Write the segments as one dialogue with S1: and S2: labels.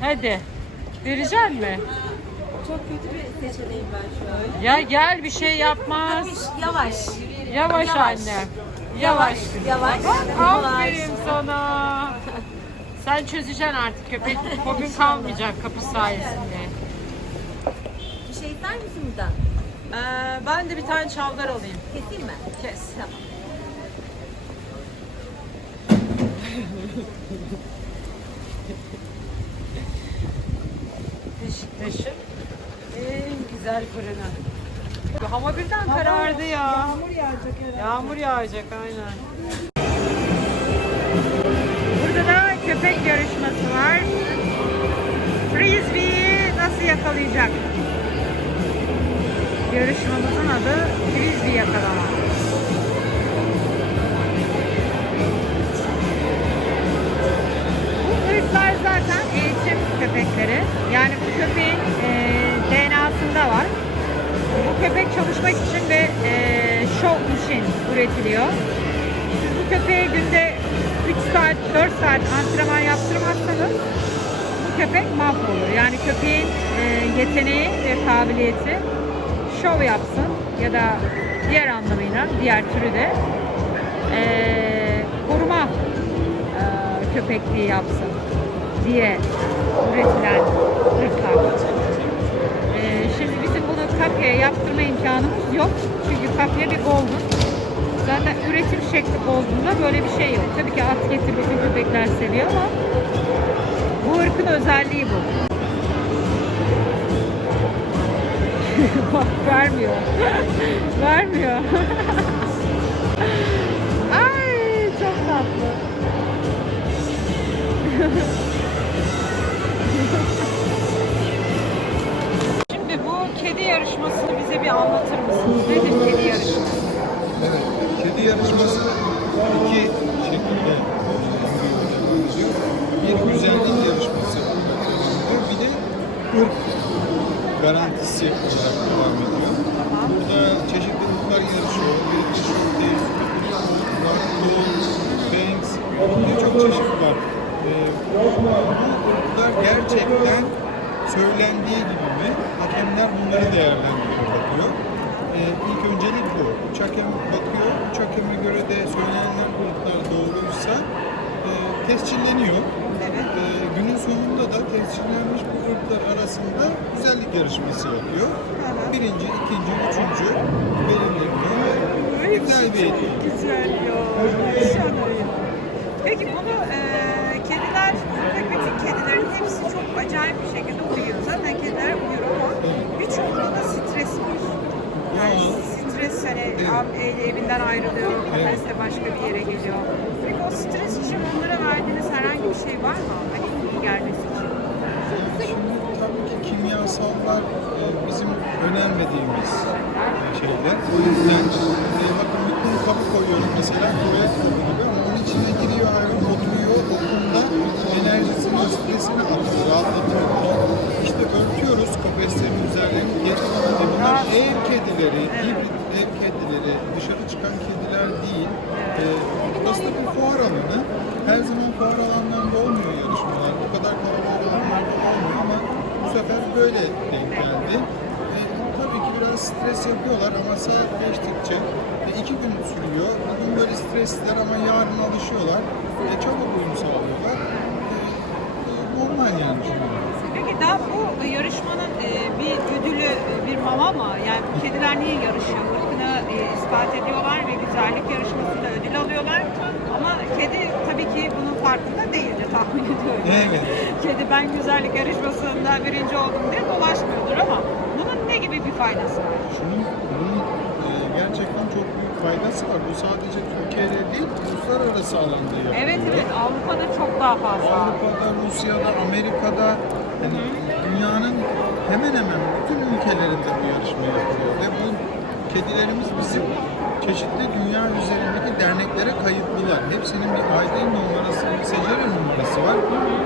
S1: Hadi. Verecek mi?
S2: Çok kötü bir seçeneğim ben şu an.
S1: Ya gel bir şey yapmaz.
S2: Yavaş.
S1: Yavaş
S2: Yavaş.
S1: anne. Yavaş.
S2: Yavaş.
S1: Aferin sana. Sen çözeceksin artık köpek. Bugün kalmayacak kapı sayesinde.
S2: Bir şey ister misin buradan?
S1: Ee, ben de bir tane çavdar alayım.
S2: Keseyim mi?
S1: Kes.
S2: Tamam.
S1: Beşiktaş'ın en güzel fırını. Hava birden karardı ya. Yağmur yağacak herhalde. Yağmur yağacak aynen. Burada da köpek yarışması var. Frisbee'yi nasıl yakalayacak? Yarışmamızın adı Frisbee yakalama. Bu ırklar zaten eğitim köpekleri. Yani köpek çalışmak için ve e, şov için üretiliyor. Siz bu köpeğe günde 3 saat, 4 saat antrenman yaptırmazsanız bu köpek mahvolur. Yani köpeğin e, yeteneği ve kabiliyeti şov yapsın ya da diğer anlamıyla diğer türü de e, koruma e, köpekliği yapsın diye üretilen ırklar. Böyle bir şey yok. Tabii ki at geti bütün köpekler seviyor ama bu ırkın özelliği bu. Vermiyor. vermiyor. Ay çok tatlı. Şimdi bu kedi yarışmasını bize bir anlatır mısınız? Nedir kedi yarışması?
S3: Evet, kedi yarışması iki şekilde yapılıyor. Bir güzellik yarışması yapılıyor, bir de ırk garantisi olarak devam ediyor. Burada çeşitli ırklar yarışıyor. British Shorthair, Ragdoll, Banks, birçok çeşit var. Ee, bu ırklar gerçekten söylendiği gibi mi? Hakemler bunları değerlendiriyor, bakıyor. Ee, ilk öncelik bu. Üç hakem bakıyor. Üç hakeme göre de söylenen ırklar doğruysa e, tescilleniyor. Ee, günün sonunda da tescillenmiş bu ırklar arasında güzellik yarışması yapıyor. Birinci, ikinci, üçüncü belirleniyor. Güzel bir etkinlik.
S1: Güzel ya. Yaşanayım. Peki bunu e, kediler, bütün kedilerin hepsi çok acayip bir şekilde uyuyor. Zaten kediler uyur ama birçoğunda da stres var. Yani stres hani av- ev- evinden ayrılıyor, kafeste başka bir yere geliyor. Peki o stres için onlara verdiğiniz herhangi bir şey var mı? Hani iyi gelmesi
S3: kimyasallar e, bizim önermediğimiz e, şeyler. O yüzden e, bakın bir kum kabı koyuyorum mesela kabı gibi onun içine giriyor hayvan oturuyor o kumda enerjisini, stresini atıyor, rahatlatıyor. İşte örtüyoruz kafeslerin üzerlerini kalanınca bunlar ev kedileri, hibrit ev kedileri, dışarı çıkan kediler değil. E, burası da bir fuar alanı. Her zaman böyle denk geldi. E, tabii ki biraz stres yapıyorlar ama saat geçtikçe e, iki gün sürüyor. Bugün böyle stresliler ama yarın alışıyorlar. E, çabuk uyum sağlıyorlar. E, e, normal yani.
S1: Peki daha bu yarışmanın e, bir ödülü, e, bir mama mı? Yani kediler niye yarışıyor? Irkını e, ispat ediyorlar ve güzellik yarışmasında ödül alıyorlar. Ama kedi tabii ki farkında değildir tahmin ediyorum.
S3: Evet.
S1: Kedi ben güzellik yarışmasında birinci oldum diye dolaşmıyordur ama bunun ne gibi bir faydası var?
S3: Şunun, bunun e, gerçekten çok büyük faydası var. Bu sadece Türkiye'de değil, uluslararası alanda yapılıyor.
S1: Evet evet Avrupa'da çok daha fazla.
S3: Avrupa'da, Rusya'da, Amerika'da yani dünyanın hemen hemen bütün ülkelerinde bu yarışma yapılıyor ve bu Kedilerimiz bizim çeşitli dünya üzerindeki derneklere kayıtlılar. Hepsinin bir ID numarası, bir secere numarası var.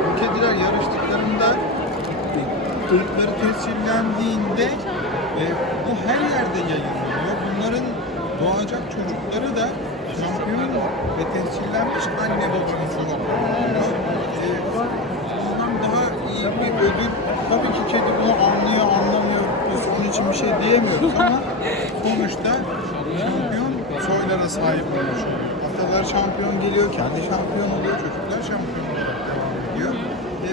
S3: Bu kediler yarıştıklarında e, ırkları tescillendiğinde e, bu her yerde yayınlanıyor. Bunların doğacak çocukları da şampiyon ve tescillenmiş anne babana sahip. E, bundan daha iyi bir ödül. Tabii ki kedi bunu anlıyor, anlamıyor. Onun için bir şey diyemiyoruz ama sonuçta şampiyon soylara sahip olmuş. Atalar şampiyon geliyor, kendi şampiyon oluyor, çocuklar şampiyon olarak devam ediyor. E,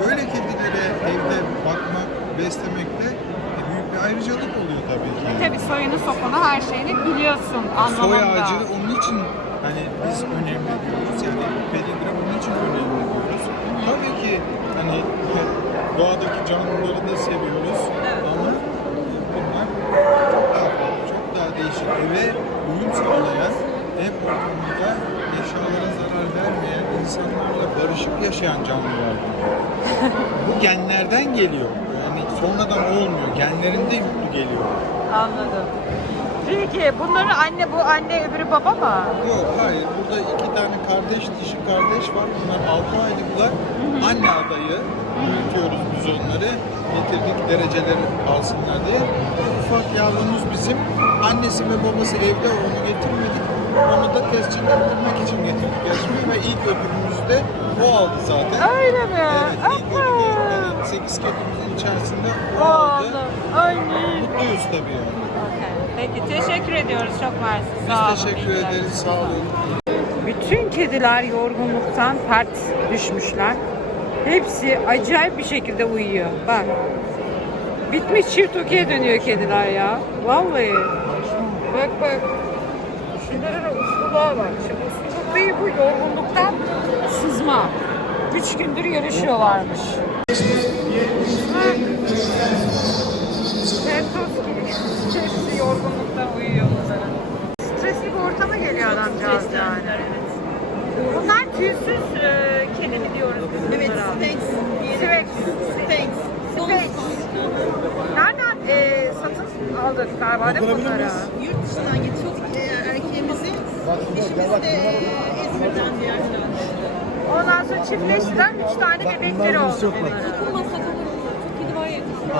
S3: böyle kedilere evde bakmak, beslemek de e, büyük bir ayrıcalık oluyor tabii ki.
S1: Tabii soyunu sopunu her şeyini biliyorsun anlamında.
S3: Soy ağacı onun için hani biz önemli diyoruz. Yani pedigre bunun için önemli diyoruz. Tabii ki hani doğadaki canlıları da seviyoruz ama bunlar çok daha farklı, çok daha değişik eve uyum sağlayan, ev ortamında eşyalara zarar vermeyen, insanlarla barışık yaşayan canlılar. Bu genlerden geliyor. Yani sonradan olmuyor. Genlerinde yüklü geliyor.
S1: Anladım. Peki bunları anne bu anne öbürü baba mı?
S3: Yok hayır burada iki tane kardeş dişi kardeş var. Bunlar 6 aylıklar. Anne adayı büyütüyoruz biz onları. Getirdik dereceleri alsınlar diye. Ufak yavrumuz bizim. Annesi ve babası evde onu getirmedik. Onu da tescil ettirmek için getirdik yarışmaya ve ilk ödülümüzü de o aldı zaten.
S1: Öyle mi?
S3: Evet ilk ödülü evet, 8 kedimizin içerisinde o aldı.
S1: Oğlum, anne.
S3: Mutluyuz tabii yani.
S1: Peki teşekkür ediyoruz çok mersi.
S3: Biz
S1: Sağ olun,
S3: teşekkür
S1: bilgiler
S3: ederiz. Sağ olun.
S1: Bütün kediler yorgunluktan pert düşmüşler. Hepsi acayip bir şekilde uyuyor. Bak. Bitmiş çift okey'e dönüyor kediler ya. Vallahi. Bak bak. Usluluğa bak. Şimdi değil bu yorgunluktan sızma. Üç gündür yarışıyorlarmış. Pentos gibi. Hepsi yorgunluktan uyuyor bunların. Stresli bir ortama geliyor adamcağız yani. Bunlar tüysüz e, kedi mi diyoruz biz
S2: Evet,
S1: bunlara?
S2: Sphinx.
S1: Sphinx.
S2: Sphinx.
S1: Nereden e, satın aldık galiba değil mi bunları?
S2: Yurt dışından getirdik e. Dişimizi de İzmir'den.
S1: Ondan sonra çiftleştiler. Üç tane bebekleri oldu bunların.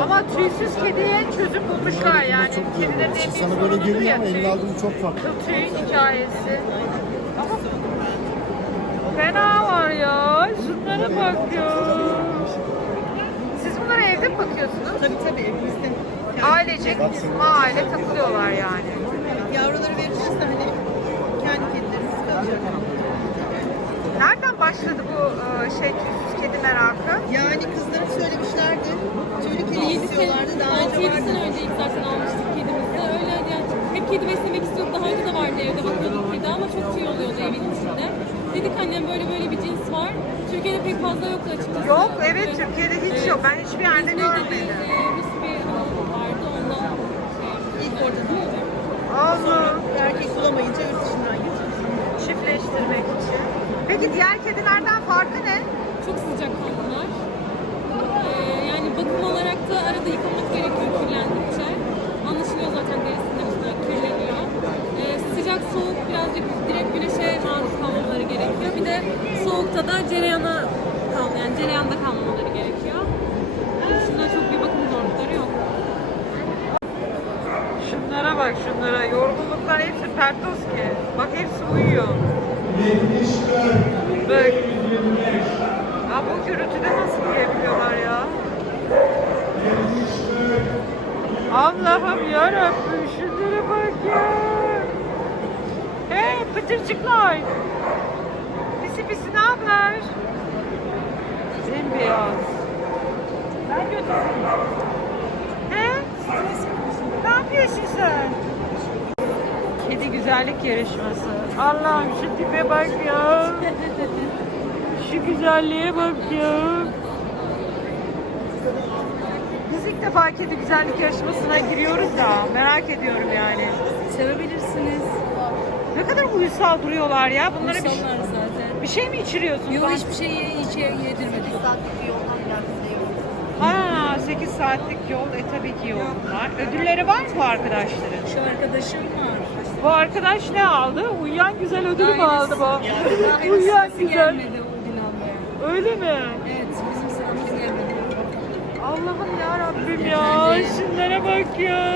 S2: Ama
S1: tüysüz kediye çözüm bulmuşlar yani. Kedilerin en büyük
S4: Sana böyle geliyor
S1: ya
S4: ama elini aldığım çok farklı.
S1: Şu tüy hikayesi. Ama fena var ya. Şunlara bak ya. Siz bunlara evde mi bakıyorsunuz?
S2: Tabii tabii evimizde.
S1: Ailecek aile takılıyorlar yani.
S2: Yavruları vereceğiz de hani kendi kedilerimiz kalacak.
S1: Nereden başladı bu e, şey tüysüz kedi merakı?
S2: Yani kızlara söylemişlerdi. Tüylü kedi istiyorlardı. Daha önce
S5: 6-7
S2: vardı.
S5: sene önce ilk zaten almıştık kedimizi. Öyle yani hep kedi beslemek istiyorduk. Daha önce de vardı evde bakıyorduk kedi ama çok tüy oluyordu evin içinde. Dedik annem böyle böyle bir cins var. Türkiye'de pek fazla yoktu açıkçası.
S1: Yok evet Türkiye'de hiç yok. Ben hiçbir yerde
S5: İzmir'de
S1: görmedim.
S5: bir e, Rus bir hanım vardı ondan şey
S2: İlk orada da
S1: Allah.
S2: erkek bulamayınca yurt dışından getirdik.
S1: Çiftleştirmek için. Peki diğer kedilerden farkı ne?
S5: Çok sıcak kanlılar. Ee, yani bakım olarak da arada yıkamak gerekiyor kirlendikçe. Anlaşılıyor zaten derisinde mesela kirleniyor. Ee, sıcak soğuk birazcık direkt güneşe maruz kalmaları gerekiyor. Bir de soğukta da cereyana kal yani cereyanda kalmaları gerekiyor. Dışında çok bir bakım zorlukları yok.
S1: Şunlara bak şunlara. Yorgunluktan hepsi pertos ki. Bak hepsi uyuyor. Bak. Ya bu gürültüde nasıl uyuyabiliyorlar ya? Allah'ım yarabbim şunlara bak ya. Hey pıtırcıklar. Pisi pisi ne haber? Bembeyaz. Sen götürsün. He? Ne yapıyorsun sen? Kedi güzellik yarışması. Allah'ım şu tipe bak ya. Şu güzelliğe bak ya. Biz ilk defa kedi güzellik yarışmasına giriyoruz da merak ediyorum yani.
S5: Sevebilirsiniz.
S1: Ne kadar uysal duruyorlar ya. Bunlara bir,
S5: Uysallar zaten.
S1: bir şey mi içiriyorsun?
S5: Yok hiçbir şey hiç yedirmedik.
S1: Ha 8 saatlik yol. E tabii ki yol var. Ödülleri var mı bu arkadaşların?
S5: Şu arkadaşım var.
S1: Bu arkadaş ne aldı? Uyuyan güzel ödülü mü aldı bu? Uyuyan güzel.
S5: gelmedi o ödül almaya.
S1: Öyle mi?
S5: Evet bizim sıramız gelmedi.
S1: Allah'ım ya Rabbim ya. Şunlara bak ya.